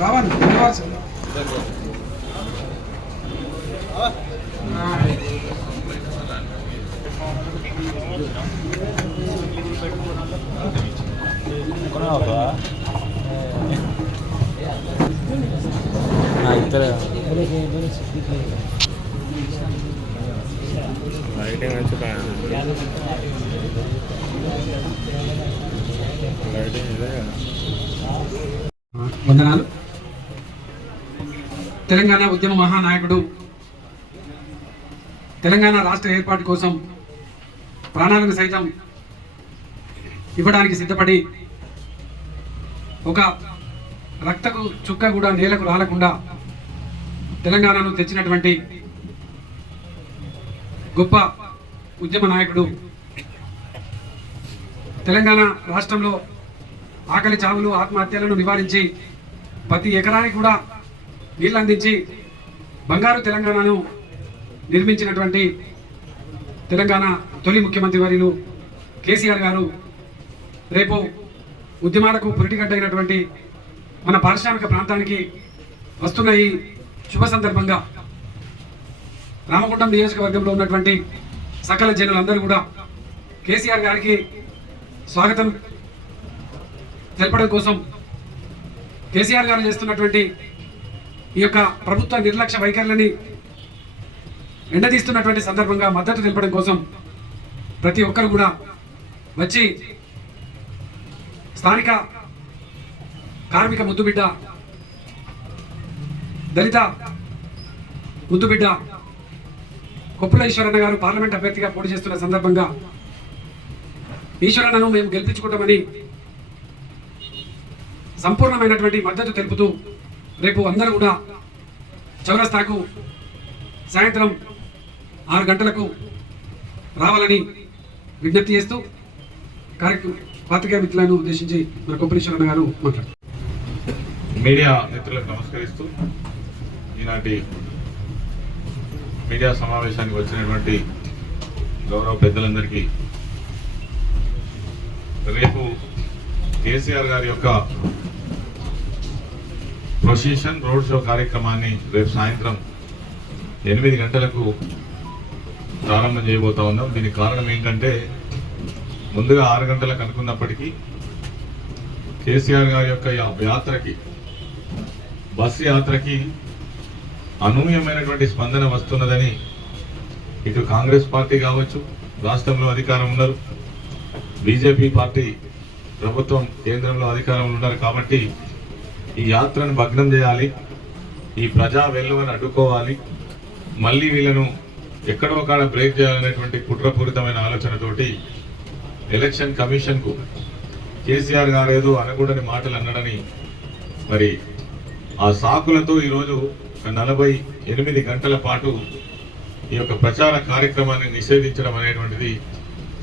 రావాలి ఇద్దరు లైటింగ్ వచ్చి లైటింగ్ ఇదే కదా వందనాలు. తెలంగాణ ఉద్యమ మహానాయకుడు తెలంగాణ రాష్ట్ర ఏర్పాటు కోసం ప్రాణాలను సైతం ఇవ్వడానికి సిద్ధపడి ఒక రక్తకు చుక్క కూడా నేలకు రాలకుండా తెలంగాణను తెచ్చినటువంటి గొప్ప ఉద్యమ నాయకుడు తెలంగాణ రాష్ట్రంలో ఆకలి చావులు ఆత్మహత్యలను నివారించి ప్రతి ఎకరానికి కూడా నీళ్ళు అందించి బంగారు తెలంగాణను నిర్మించినటువంటి తెలంగాణ తొలి ముఖ్యమంత్రి వర్యులు కేసీఆర్ గారు రేపు ఉద్యమాలకు పురిటిగడ్డైనటువంటి మన పారిశ్రామిక ప్రాంతానికి వస్తున్న ఈ శుభ సందర్భంగా రామగుండం నియోజకవర్గంలో ఉన్నటువంటి సకల జనులందరూ కూడా కేసీఆర్ గారికి స్వాగతం తెలపడం కోసం కేసీఆర్ గారు చేస్తున్నటువంటి ఈ యొక్క ప్రభుత్వ నిర్లక్ష్య వైఖరులని ఎండదీస్తున్నటువంటి సందర్భంగా మద్దతు తెలపడం కోసం ప్రతి ఒక్కరు కూడా వచ్చి స్థానిక కార్మిక ముద్దుబిడ్డ దళిత ముద్దుబిడ్డ కొప్పుల ఈశ్వరన్న గారు పార్లమెంట్ అభ్యర్థిగా పోటీ చేస్తున్న సందర్భంగా ఈశ్వరన్నను మేము గెలిపించుకుంటామని సంపూర్ణమైనటువంటి మద్దతు తెలుపుతూ రేపు అందరూ కూడా చౌరస్తాకు సాయంత్రం ఆరు గంటలకు రావాలని విజ్ఞప్తి చేస్తూ కార్యక్రమ పాత్రికేయ మిత్రులను ఉద్దేశించి మన కొప్పలీశ్వరన్న గారు మాట్లాడుతారు మీడియా మిత్రులకు నమస్కరిస్తూ ఈనాటి మీడియా సమావేశానికి వచ్చినటువంటి గౌరవ పెద్దలందరికీ రేపు కేసీఆర్ గారి యొక్క ప్రొసీషన్ రోడ్ షో కార్యక్రమాన్ని రేపు సాయంత్రం ఎనిమిది గంటలకు ప్రారంభం చేయబోతా ఉన్నాం. దీనికి కారణం ఏంటంటే ముందుగా ఆరు గంటలకు అనుకున్నప్పటికీ కేసీఆర్ గారి యొక్క యాత్రకి బస్సు యాత్రకి అనూహ్యమైనటువంటి స్పందన వస్తున్నదని ఇటు కాంగ్రెస్ పార్టీ కావచ్చు రాష్ట్రంలో అధికారం ఉన్నారు. బీజేపీ పార్టీ ప్రభుత్వం కేంద్రంలో అధికారంలో ఉన్నారు కాబట్టి ఈ యాత్రను భగ్నం చేయాలి ఈ ప్రజా వెల్లువను అడ్డుకోవాలి మళ్ళీ వీళ్ళను ఎక్కడో కాడ బ్రేక్ చేయాలనేటువంటి కుట్రపూరితమైన ఆలోచనతోటి ఎలక్షన్ కమిషన్కు కేసీఆర్ గారు ఏదో అనకూడని మాటలు అన్నడని మరి ఆ సాకులతో ఈరోజు నలభై ఎనిమిది గంటల పాటు ఈ యొక్క ప్రచార కార్యక్రమాన్ని నిషేధించడం అనేటువంటిది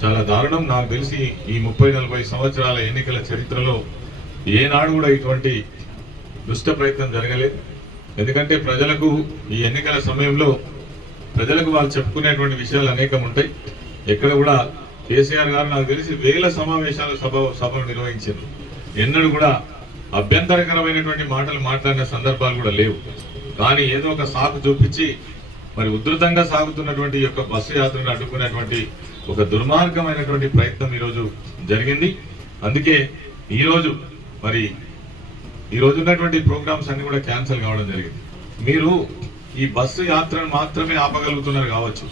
చాలా దారుణం. నాకు తెలిసి ఈ ముప్పై నలభై సంవత్సరాల ఎన్నికల చరిత్రలో ఏనాడు కూడా ఇటువంటి దుష్ట ప్రయత్నం జరగలేదు. ఎందుకంటే ప్రజలకు ఈ ఎన్నికల సమయంలో ప్రజలకు వాళ్ళు చెప్పుకునేటువంటి విషయాలు అనేకం ఉంటాయి. ఎక్కడ కూడా కేసీఆర్ గారు నాకు తెలిసి వేల సమావేశాలు సభ సభలు నిర్వహించారు. ఎన్నడూ కూడా అభ్యంతరకరమైనటువంటి మాటలు మాట్లాడిన సందర్భాలు కూడా లేవు. కానీ ఏదో ఒక సాకు చూపించి మరి ఉధృతంగా సాగుతున్నటువంటి యొక్క బస్సు యాత్రను అడ్డుకునేటువంటి ఒక దుర్మార్గమైనటువంటి ప్రయత్నం ఈరోజు జరిగింది. అందుకే ఈరోజు మరి ఈ రోజు ఉన్నటువంటి ప్రోగ్రామ్స్ అన్ని కూడా క్యాన్సిల్ కావడం జరిగింది. మీరు ఈ బస్సు యాత్రను మాత్రమే ఆపగలుగుతున్నారు కావచ్చు.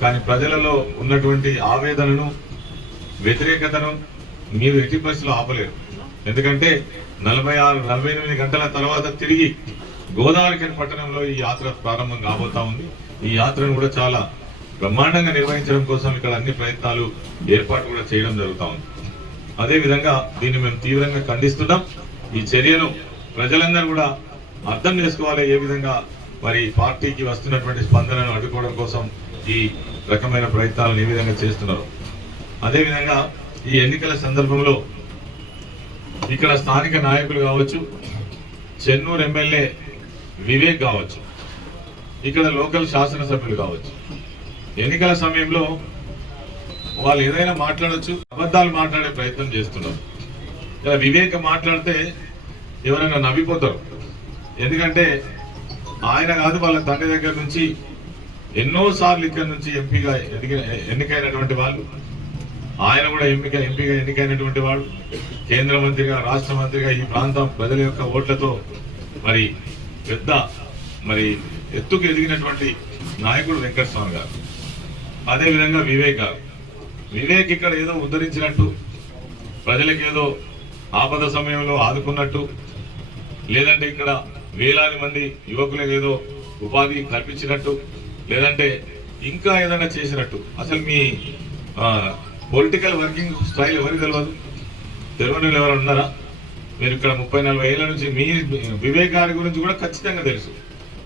కానీ ప్రజలలో ఉన్నటువంటి ఆవేదనను వ్యతిరేకతను మీరు ఎట్టి బస్సులో ఆపలేరు. ఎందుకంటే నలభై ఆరు నలభై ఎనిమిది గంటల తర్వాత తిరిగి గోదావరి పట్టణంలో ఈ యాత్ర ప్రారంభం కాబోతా ఉంది. ఈ యాత్రను కూడా చాలా బ్రహ్మాండంగా నిర్వహించడం కోసం ఇక్కడ అన్ని ప్రయత్నాలు ఏర్పాటు కూడా చేయడం జరుగుతూ ఉంది. అదేవిధంగా దీన్ని మేము తీవ్రంగా ఖండిస్తున్నాం. ఈ చర్యను ప్రజలందరూ కూడా అర్థం చేసుకోవాలి ఏ విధంగా మరి పార్టీకి వస్తున్నటువంటి స్పందనను అడ్డుకోవడం కోసం ఈ రకమైన ప్రయత్నాలను ఏ విధంగా చేస్తున్నారు. అదేవిధంగా ఈ ఎన్నికల సందర్భంలో ఇక్కడ స్థానిక నాయకులు కావచ్చు చెన్నూరు ఎమ్మెల్యే వివేక్ కావచ్చు ఇక్కడ లోకల్ శాసనసభ్యులు కావచ్చు. ఎన్నికల సమయంలో వాళ్ళు ఏదైనా మాట్లాడచ్చు అబద్ధాలు మాట్లాడే ప్రయత్నం చేస్తున్నారు. ఇలా వివేక్ మాట్లాడితే ఎవరైనా నవ్విపోతారు. ఎందుకంటే ఆయన కాదు వాళ్ళ తండ్రి దగ్గర నుంచి ఎన్నో సార్లు ఇక్కడ నుంచి ఎంపీగా ఎన్నికైనటువంటి వాళ్ళు ఆయన కూడా ఎంపిక ఎంపీగా ఎన్నికైనటువంటి వాడు కేంద్ర మంత్రిగా రాష్ట్ర మంత్రిగా ఈ ప్రాంతం ప్రజల యొక్క ఓట్లతో మరి పెద్ద మరి ఎత్తుకు ఎదిగినటువంటి నాయకుడు వెంకటస్వామి గారు. అదేవిధంగా వివేక్ గారు. వివేక్ ఇక్కడ ఏదో ఉద్ధరించినట్టు ప్రజలకు ఏదో ఆపద సమయంలో ఆదుకున్నట్టు. లేదంటే ఇక్కడ వేలాది మంది యువకులకు ఏదో ఉపాధి కల్పించినట్టు. లేదంటే ఇంకా ఏదైనా చేసినట్టు. అసలు మీ పొలిటికల్ వర్కింగ్ స్టైల్ ఎవరికి తెలియదు తెలియని వాళ్ళు ఎవరు ఉన్నారా? మీరు ఇక్కడ ముప్పై నలభై ఏళ్ళ నుంచి మీ వివేక్ గారి గురించి కూడా ఖచ్చితంగా తెలుసు.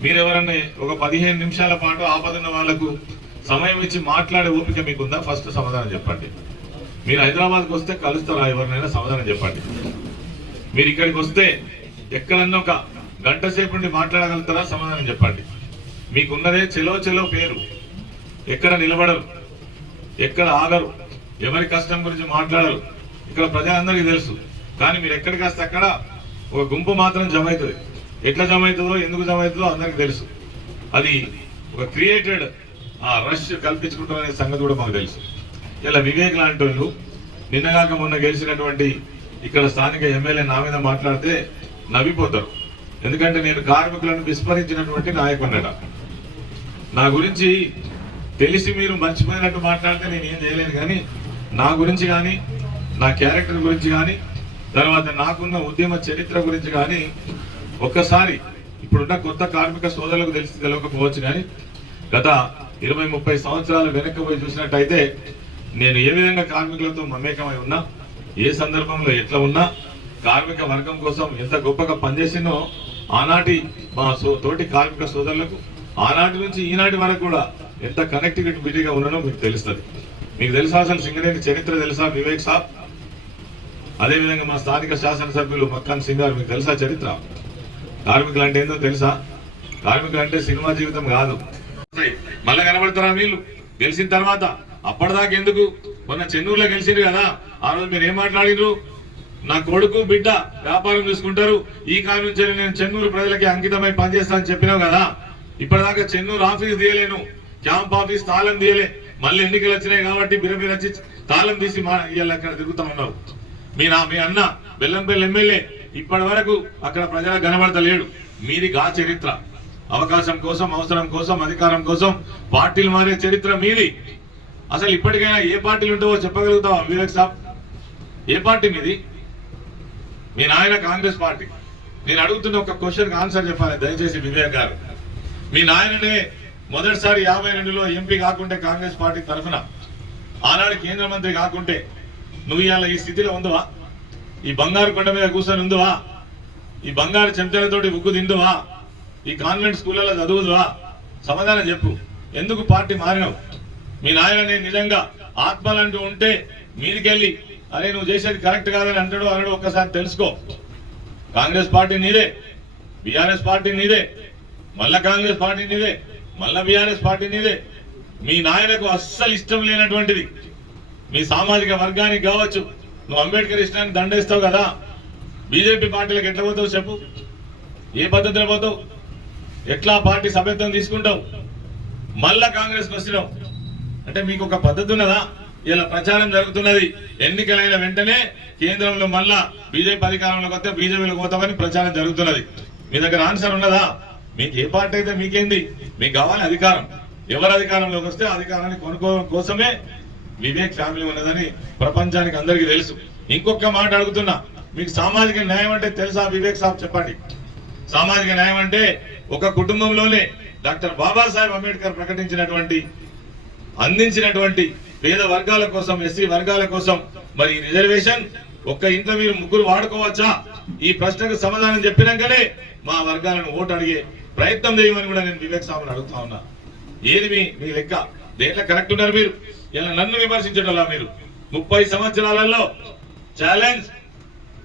మీరు ఎవరన్నా ఒక పదిహేను నిమిషాల పాటు ఆపదున్న వాళ్ళకు సమయం ఇచ్చి మాట్లాడే ఓపిక మీకుందా? ఫస్ట్ సమాధానం చెప్పండి. మీరు హైదరాబాద్కి వస్తే కలుస్తారా ఎవరినైనా సమాధానం చెప్పండి. మీరు ఇక్కడికి వస్తే ఎక్కడన్నా ఒక గంట సేపు నుండి మాట్లాడగలుగుతారా సమాధానం చెప్పండి. మీకున్నదే చెలో చెలో పేరు. ఎక్కడ నిలబడరు. ఎక్కడ ఆగరు. ఎవరి కష్టం గురించి మాట్లాడరు. ఇక్కడ ప్రజలందరికీ తెలుసు. కానీ మీరు ఎక్కడికి వస్తే అక్కడ ఒక గుంపు మాత్రం జమ అవుతుంది ఎట్లా జమ అవుతుందో ఎందుకు జమ అవుతుందో అందరికీ తెలుసు. అది ఒక క్రియేటెడ్ ఆ రష్ కల్పించుకుంటారనే సంగతి కూడా మాకు తెలుసు. ఇలా వివేక్ లాంటి వాళ్ళు నిన్నగాక మొన్న గెలిచినటువంటి ఇక్కడ స్థానిక ఎమ్మెల్యే నా మీద మాట్లాడితే నవ్విపోతారు. ఎందుకంటే నేను కార్మికులను విస్మరించినటువంటి నాయకుడట నా గురించి తెలిసి మీరు మర్చిపోయినట్టు మాట్లాడితే నేను ఏం చేయలేను కానీ నా గురించి కానీ నా క్యారెక్టర్ గురించి కానీ తర్వాత నాకున్న ఉద్యమ చరిత్ర గురించి కానీ ఒక్కసారి ఇప్పుడున్న కొత్త కార్మిక సోదరులకు తెలిసి తెలియకపోవచ్చు కానీ గత ఇరవై ముప్పై సంవత్సరాలు వెనక్కి పోయి చూసినట్టయితే నేను ఏ విధంగా కార్మికులతో మమేకమై ఉన్నా ఏ సందర్భంలో ఎట్లా ఉన్నా కార్మిక వర్గం కోసం ఎంత గొప్పగా పనిచేసినో ఆనాటి మా సో తోటి కార్మిక సోదరులకు ఆనాటి నుంచి ఈనాటి వరకు కూడా ఎంత కనెక్టివిటీ బిజీగా ఉన్నానో మీకు తెలుస్తుంది. మీకు తెలుసా అసలు సింగరేణి చరిత్ర తెలుసా వివేక్ సాబ్? అదేవిధంగా మా స్థానిక శాసనసభ్యులు మక్కాన్ సింగ్ గారు మీకు తెలుసా చరిత్ర? కార్మికులు అంటే ఏందో తెలుసా? కార్మికులు అంటే సినిమా జీవితం కాదు. మళ్ళీ కనబడతారా వీళ్ళు గెలిచిన తర్వాత అప్పటిదాకా ఎందుకు? మొన్న చెన్నూరులో గెలిచిండ్రు కదా. ఆ రోజు మీరు ఏం మాట్లాడినరు నా కొడుకు బిడ్డ వ్యాపారం చూసుకుంటారు. ఈ కాలం నుంచి నేను చెన్నూరు ప్రజలకి అంకితమై పనిచేస్తానని చెప్పినావు కదా. ఇప్పటిదాకా చెన్నూరు ఆఫీస్ తీయలేను. క్యాంప్ ఆఫీస్ తాళం తీయలే. మళ్ళీ ఎన్నికలు వచ్చినాయి కాబట్టి బిరబిర వచ్చి తాళం తీసి మా ఇవాళ అక్కడ తిరుగుతా ఉన్నావు. మీ నా మీ అన్న బెల్లంపల్లి ఎమ్మెల్యే ఇప్పటి వరకు అక్కడ ప్రజలకు కనబడతలేడు మీది గా చరిత్ర. అవకాశం కోసం అవసరం కోసం అధికారం కోసం పార్టీలు మారే చరిత్ర మీది. అసలు ఇప్పటికైనా ఏ పార్టీలు ఉంటావో చెప్పగలుగుతావా వివేక్ సాబ్? ఏ పార్టీ మీది? మీ నాయన కాంగ్రెస్ పార్టీ. నేను అడుగుతున్న ఒక క్వశ్చన్కి ఆన్సర్ చెప్పాలి దయచేసి వివేక్ గారు. మీ నాయననే మొదటిసారి యాభై రెండులో ఎంపీ కాకుంటే కాంగ్రెస్ పార్టీ తరఫున. ఆనాడు కేంద్ర మంత్రి కాకుంటే నువ్వు ఇవాళ ఈ స్థితిలో ఉందవా ఈ బంగారు కొండ మీద కూర్చొని ఉందవా ఈ బంగారు చెంచాలతోటి ఉగ్గు తిందువా ఈ కాన్వెంట్ స్కూళ్ళలో చదువుదువా? సమాధానం చెప్పు. ఎందుకు పార్టీ మారినావు? మీ నాయన నిజంగా ఆత్మలంటూ ఉంటే మీదికెళ్ళి అరే నువ్వు చేసేది కరెక్ట్ కాదని అంటాడు అనడు ఒక్కసారి తెలుసుకో. కాంగ్రెస్ పార్టీ నీదే బీఆర్ఎస్ పార్టీ నీదే మళ్ళా కాంగ్రెస్ పార్టీ నీదే మళ్ళా బీఆర్ఎస్ పార్టీ నీదే. మీ నాయనకు అస్సలు ఇష్టం లేనటువంటిది. మీ సామాజిక వర్గానికి కావచ్చు నువ్వు అంబేద్కర్ ఇష్టానికి దండేస్తావు కదా. బీజేపీ పార్టీలకు ఎట్లా పోతావు చెప్పు? ఏ పద్ధతిలో పోతావు? ఎట్లా పార్టీ సభ్యత్వం తీసుకుంటావు? మళ్ళా కాంగ్రెస్ వచ్చినావు. అంటే మీకు ఒక పద్ధతి ఉన్నదా? ఇలా ప్రచారం జరుగుతున్నది. ఎన్నికలైన వెంటనే కేంద్రంలో మళ్ళా బీజేపీ అధికారంలోకి వస్తే బీజేపీలో పోతామని ప్రచారం జరుగుతున్నది. మీ దగ్గర ఆన్సర్ ఉన్నదా? మీకు ఏ పార్టీ అయితే మీకేంది? మీకు కావాలి అధికారం. ఎవరు అధికారంలోకి వస్తే అధికారాన్ని కొనుక్కోవడం కోసమే వివేక్ ఫ్యామిలీ ఉన్నదని ప్రపంచానికి అందరికీ తెలుసు. ఇంకొక మాట అడుగుతున్నా. మీకు సామాజిక న్యాయం అంటే తెలుసా వివేక్ సాబ్ చెప్పండి. సామాజిక న్యాయం అంటే ఒక కుటుంబంలోనే డాక్టర్ బాబాసాహెబ్ అంబేద్కర్ ప్రకటించినటువంటి అందించినటువంటి పేద వర్గాల కోసం ఎస్సీ వర్గాల కోసం మరి ఈ రిజర్వేషన్ ఒక్క ఇంట్లో మీరు ముగ్గురు వాడుకోవచ్చా? ఈ ప్రశ్నకు సమాధానం చెప్పినాకనే మా వర్గాలను ఓటు అడిగే ప్రయత్నం చేయమని కూడా నేను వివేక్ స్వామిని అడుగుతా ఉన్నా. ఏది మీ మీ లెక్క? దేంట్లో కరెక్ట్ ఉన్నారు మీరు? ఇలా నన్ను విమర్శించడంలా మీరు? ముప్పై సంవత్సరాలలో ఛాలెంజ్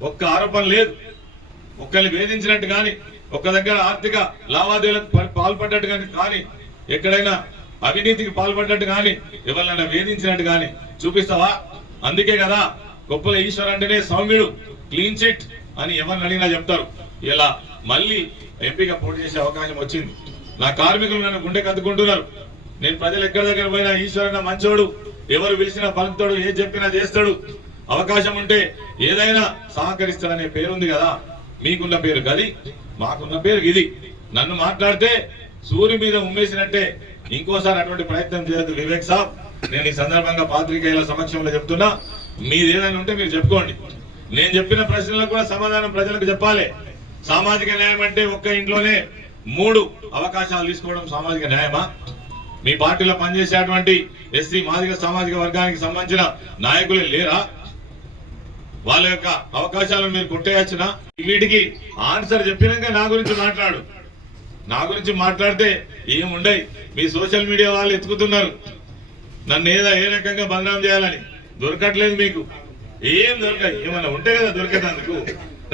ఒక్క ఆరోపణ లేదు. ఒక్కరిని వేధించినట్టు కానీ ఒక్క దగ్గర ఆర్థిక లావాదేవీలకు పాల్పడ్డట్టు కానీ కానీ ఎక్కడైనా అవినీతికి పాల్పడ్డట్టు కానీ ఎవరినైనా వేధించినట్టు కానీ చూపిస్తావా? అందుకే కదా గొప్పల ఈశ్వర్ అంటేనే సౌమ్యుడు క్లీన్ చిట్ అని ఎవరిని అడిగినా చెప్తారు. ఇలా మళ్ళీ ఎంపీగా పోటీ చేసే అవకాశం వచ్చింది. నా కార్మికులు నన్ను గుండె కత్తుకుంటున్నారు. నేను ప్రజలు ఎక్కడి దగ్గర పోయినా ఈశ్వరన్న మంచోడు ఎవరు పిలిచినా పలుకుతాడు ఏం చెప్పినా చేస్తాడు. అవకాశం ఉంటే ఏదైనా సహకరిస్తాడనే పేరుంది కదా. మీకున్న పేరు గది మాకున్న పేరు ఇది. నన్ను మాట్లాడితే సూర్యు మీద ఉమ్మేసినట్టే ఇంకోసారి అటువంటి ప్రయత్నం చేయొద్దు. వివేక్ సాబ్ నేను ఈ సందర్భంగా పాత్రికేయుల సమక్షంలో చెప్తున్నా. మీది ఏదైనా ఉంటే మీరు చెప్పుకోండి. నేను చెప్పిన ప్రశ్నలకు కూడా సమాధానం ప్రజలకు చెప్పాలి. సామాజిక న్యాయం అంటే ఒక్క ఇంట్లోనే మూడు అవకాశాలు తీసుకోవడం సామాజిక న్యాయమా? మీ పార్టీలో పనిచేసేటువంటి ఎస్సీ మాదిక సామాజిక వర్గానికి సంబంధించిన నాయకులే లేరా? వాళ్ళ యొక్క అవకాశాలను మీరు కొట్టేయచ్చునా? వీటికి ఆన్సర్ చెప్పినాక నా గురించి మాట్లాడు. నా గురించి మాట్లాడితే ఏముండయి? మీ సోషల్ మీడియా వాళ్ళు ఎత్తుకుతున్నారు. నన్ను ఏదో ఏ రకంగా బదనాం చేయాలని. దొరకట్లేదు మీకు. ఏం దొరకాయి ఏమన్నా ఉంటే కదా దొరికేటందుకు.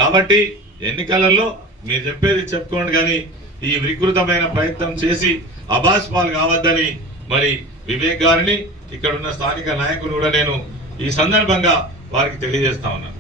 కాబట్టి ఎన్నికలలో మీరు చెప్పేది చెప్పుకోండి కానీ ఈ వికృతమైన ప్రయత్నం చేసి అబాస్ పాలు కావద్దని మరి వివేక్ గారిని ఇక్కడ ఉన్న స్థానిక నాయకులు కూడా నేను ఈ సందర్భంగా వారికి తెలియజేస్తా ఉన్నాను.